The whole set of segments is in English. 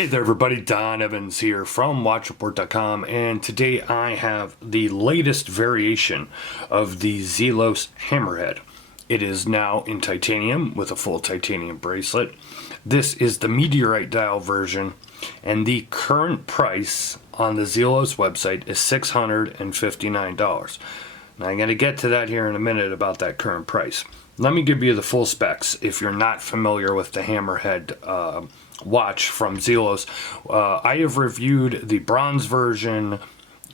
Hey there everybody, Don Evans here from WatchReport.com, and today I have the latest variation of the Zelos Hammerhead. It is now in titanium with a full titanium bracelet. This is the Meteorite dial version, and the current price on the Zelos website is $659. Now I'm going to get to that here in a minute about that current price. Let me give you the full specs if you're not familiar with the Hammerhead watch from Zelos. I have reviewed the bronze version.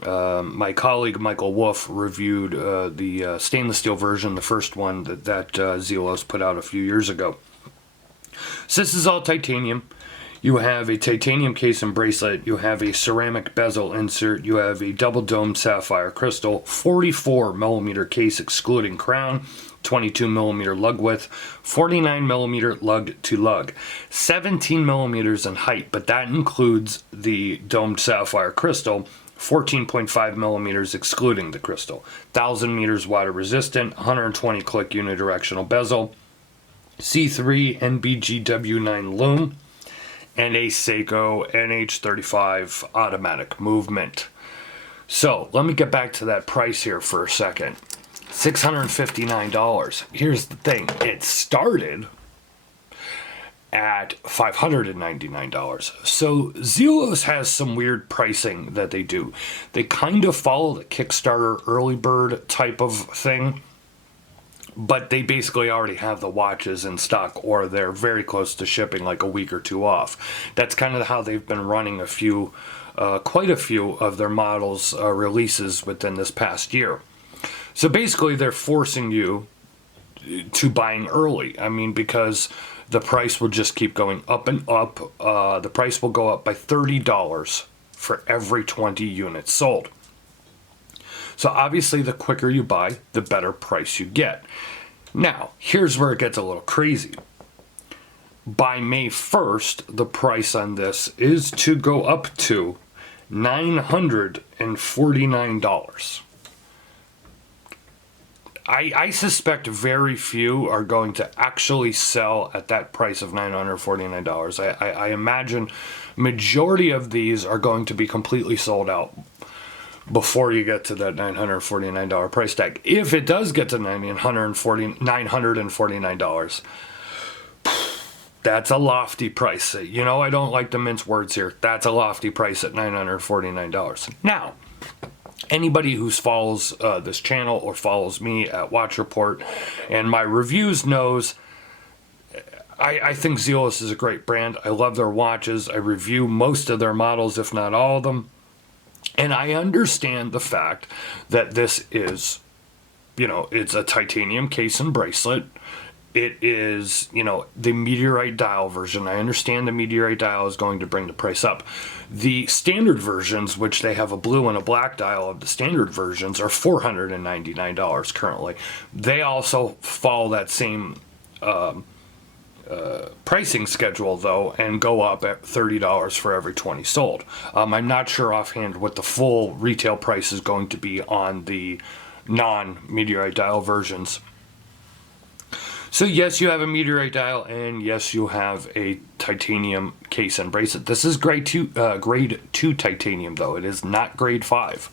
My colleague Michael Wolf reviewed the stainless steel version, the first one that Zelos put out a few years ago. So this is all titanium. You have a titanium case and bracelet, you have a ceramic bezel insert, you have a double domed sapphire crystal, 44mm case excluding crown, 22mm lug width, 49mm lug to lug, 17mm in height, but that includes the domed sapphire crystal, 14.5mm excluding the crystal, 1000 meters water resistant, 120 click unidirectional bezel, C3 NBGW9 loom, and a Seiko NH35 automatic movement. So let me get back to that price here for a second. $659. Here's the thing, it started at $599. So Zelos has some weird pricing that they do. They kind of follow the Kickstarter early bird type of thing, but they basically already have the watches in stock, or they're very close to shipping, like a week or two off. That's kind of how they've been running quite a few of their models releases within this past year. So basically they're forcing you to buying early. I mean, because the price will just keep going up and up. The price will go up by $30 for every 20 units sold. So obviously the quicker you buy, the better price you get. Now, here's where it gets a little crazy. By May 1st, the price on this is to go up to $949. I suspect very few are going to actually sell at that price of $949. I imagine majority of these are going to be completely sold out before you get to that $949 price tag. If it does get to $949, that's a lofty price. You know, I don't like to mince words here. That's a lofty price at $949. Now, anybody who follows this channel or follows me at Watch Report and my reviews knows I think Zelos is a great brand. I love their watches. I review most of their models, if not all of them. And I understand the fact that this is, you know, it's a titanium case and bracelet. It is, you know, the Meteorite dial version. I understand the Meteorite dial is going to bring the price up. The standard versions, which they have a blue and a black dial of the standard versions, are $499 currently. They also follow that same pricing schedule though, and go up at $30 for every 20 sold. I'm not sure offhand what the full retail price is going to be on the non-Meteorite dial versions. So yes, you have a Meteorite dial, and yes, you have a titanium case and bracelet. This is grade 2 titanium though. It is not grade 5.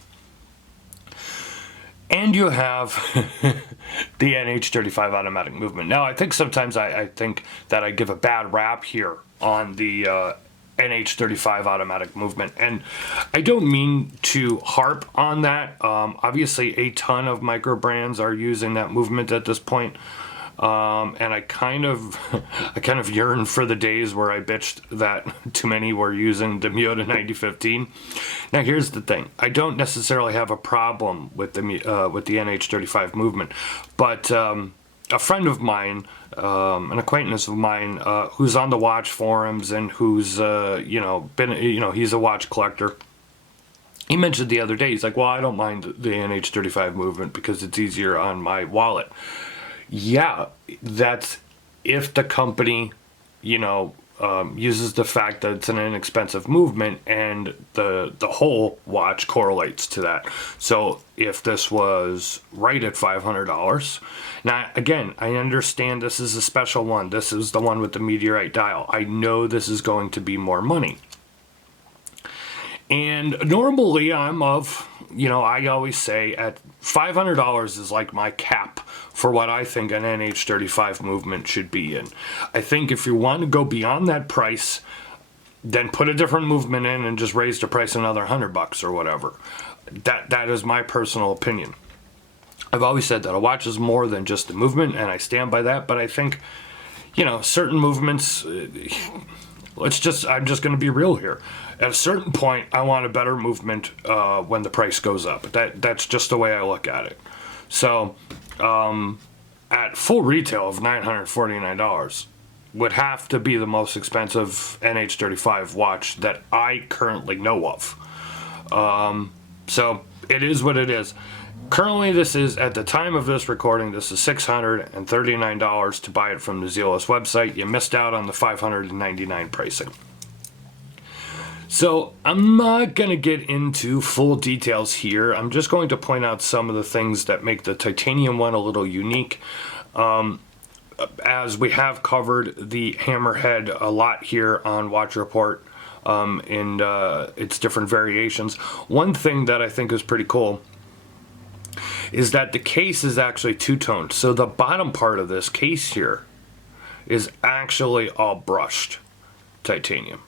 And you have the NH35 automatic movement. Now, I think sometimes I think that I give a bad rap here on the NH35 automatic movement, and I don't mean to harp on that. Obviously, a ton of micro brands are using that movement at this point. And I kind of yearn for the days where I bitched that too many were using the Miyota 9015. Now here's the thing: I don't necessarily have a problem with the NH35 movement, but a friend of mine, an acquaintance of mine, who's on the watch forums and who's he's a watch collector. He mentioned the other day, he's like, well, I don't mind the NH35 movement because it's easier on my wallet. Yeah, that's if the company, uses the fact that it's an inexpensive movement and the whole watch correlates to that. So if this was right at $500, now again, I understand this is a special one. This is the one with the Meteorite dial. I know this is going to be more money. And normally I'm of, I always say at $500 is like my cap for what I think an NH35 movement should be in. I think if you want to go beyond that price, then put a different movement in and just raise the price another $100 or whatever. That is my personal opinion. I've always said that a watch is more than just a movement, and I stand by that. But I think, certain movements. I'm just going to be real here. At a certain point, I want a better movement when the price goes up. That's just the way I look at it. So, at full retail of $949, would have to be the most expensive NH35 watch that I currently know of. So it is what it is. Currently, this is, at the time of this recording, this is $639 to buy it from the Zelos website. You missed out on the $599 pricing. So I'm not going to get into full details here. I'm just going to point out some of the things that make the titanium one a little unique. As we have covered the Hammerhead a lot here on Watch Report in its different variations. One thing that I think is pretty cool is that the case is actually two-toned. So the bottom part of this case here is actually all brushed titanium.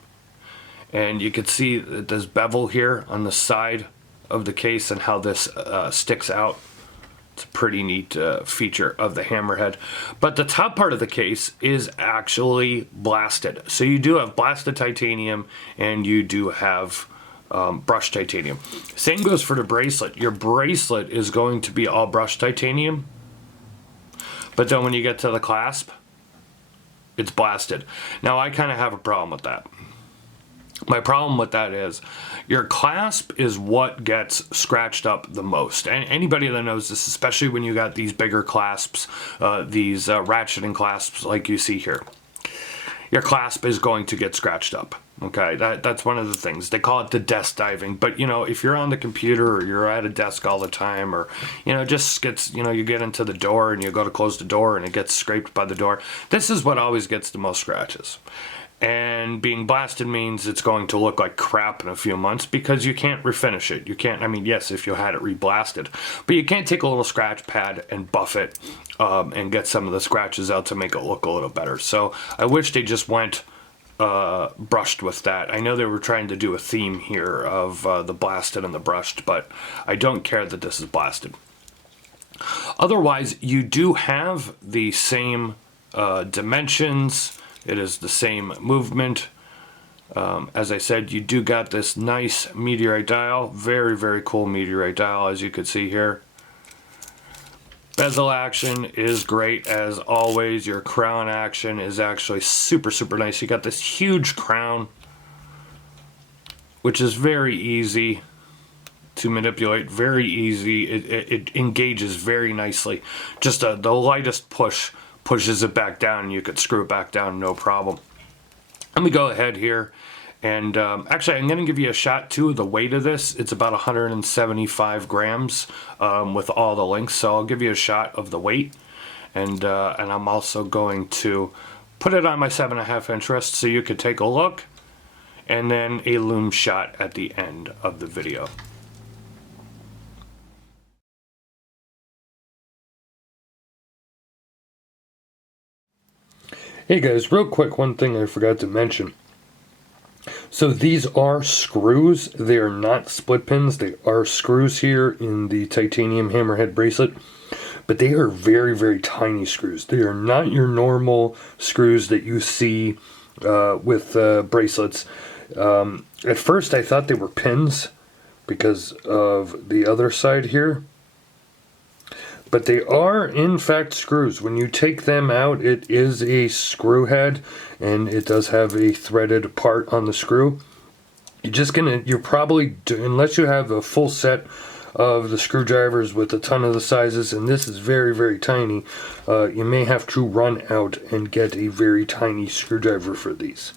And you can see this bevel here on the side of the case and how this sticks out. It's a pretty neat feature of the Hammerhead. But the top part of the case is actually blasted. So you do have blasted titanium and you do have brushed titanium. Same goes for the bracelet. Your bracelet is going to be all brushed titanium. But then when you get to the clasp, it's blasted. Now I kind of have a problem with that. My problem with that is your clasp is what gets scratched up the most. And anybody that knows this, especially when you got these bigger clasps, these ratcheting clasps like you see here, your clasp is going to get scratched up. Okay, that's one of the things. They call it the desk diving. But, if you're on the computer or you're at a desk all the time or, just gets, you get into the door and you go to close the door and it gets scraped by the door. This is what always gets the most scratches. And being blasted means it's going to look like crap in a few months because you can't refinish it. You can't, yes, if you had it reblasted, but you can't take a little scratch pad and buff it and get some of the scratches out to make it look a little better. So I wish they just went brushed with that. I know they were trying to do a theme here of the blasted and the brushed, but I don't care that this is blasted. Otherwise, you do have the same dimensions. It is the same movement. As I said, you do got this nice Meteorite dial. Very, very cool Meteorite dial, as you can see here. Bezel action is great as always. Your crown action is actually super, super nice. You got this huge crown, which is very easy to manipulate. Very easy. It engages very nicely. Just the lightest push pushes it back down and you could screw it back down, no problem. Let me go ahead here and actually I'm going to give you a shot too of the weight of this. It's about 175 grams with all the links, so I'll give you a shot of the weight, and I'm also going to put it on my 7.5 inch wrist so you could take a look, and then a loom shot at the end of the video. Hey guys, real quick, one thing I forgot to mention. So these are screws. They are not split pins. They are screws here in the titanium Hammerhead bracelet. But they are very, very tiny screws. They are not your normal screws that you see with bracelets. At first I thought they were pins because of the other side here. But they are, in fact, screws. When you take them out, it is a screw head, and it does have a threaded part on the screw. You're probably, unless you have a full set of the screwdrivers with a ton of the sizes, and this is very, very tiny, you may have to run out and get a very tiny screwdriver for these.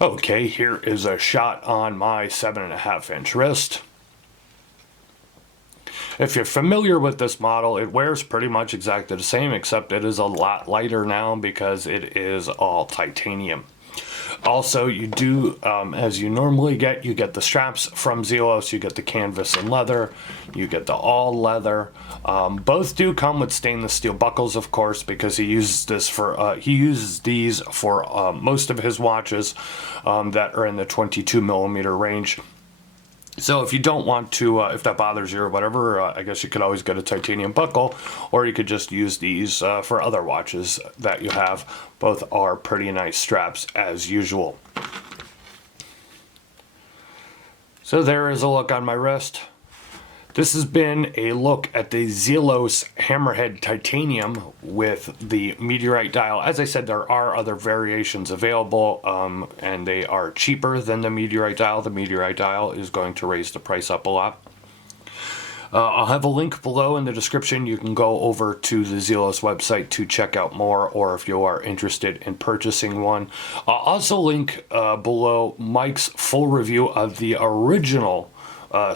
Okay, here is a shot on my 7.5-inch wrist. If you're familiar with this model, it wears pretty much exactly the same, except it is a lot lighter now because it is all titanium. Also, you do, as you normally get, you get the straps from Zelos, you get the canvas and leather, you get the all leather. Both do come with stainless steel buckles, of course, because he uses these for most of his watches that are in the 22mm range. So if you don't want to, if that bothers you or whatever, I guess you could always get a titanium buckle, or you could just use these for other watches that you have. Both are pretty nice straps as usual. So there is a look on my wrist. This has been a look at the Zelos Hammerhead Titanium with the Meteorite dial. As I said, there are other variations available, and they are cheaper than the Meteorite dial. The Meteorite dial is going to raise the price up a lot. I'll have a link below in the description. You can go over to the Zelos website to check out more, or if you are interested in purchasing one. I'll also link below Mike's full review of the original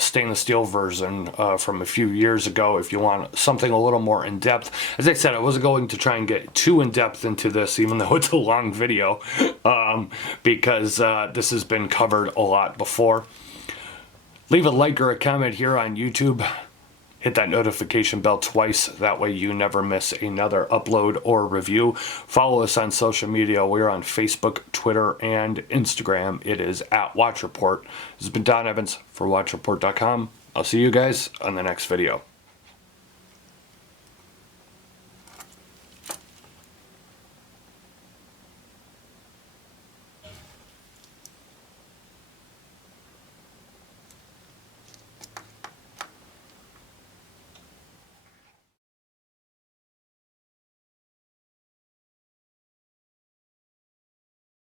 stainless steel version from a few years ago if you want something a little more in-depth. As I said, I wasn't going to try and get too in-depth into this, even though it's a long video, because this has been covered a lot before. Leave a like or a comment here on YouTube. Hit that notification bell twice, that way you never miss another upload or review. Follow us on social media. We're on Facebook, Twitter, and Instagram. It is @WatchReport. This has been Don Evans for WatchReport.com. I'll see you guys on the next video.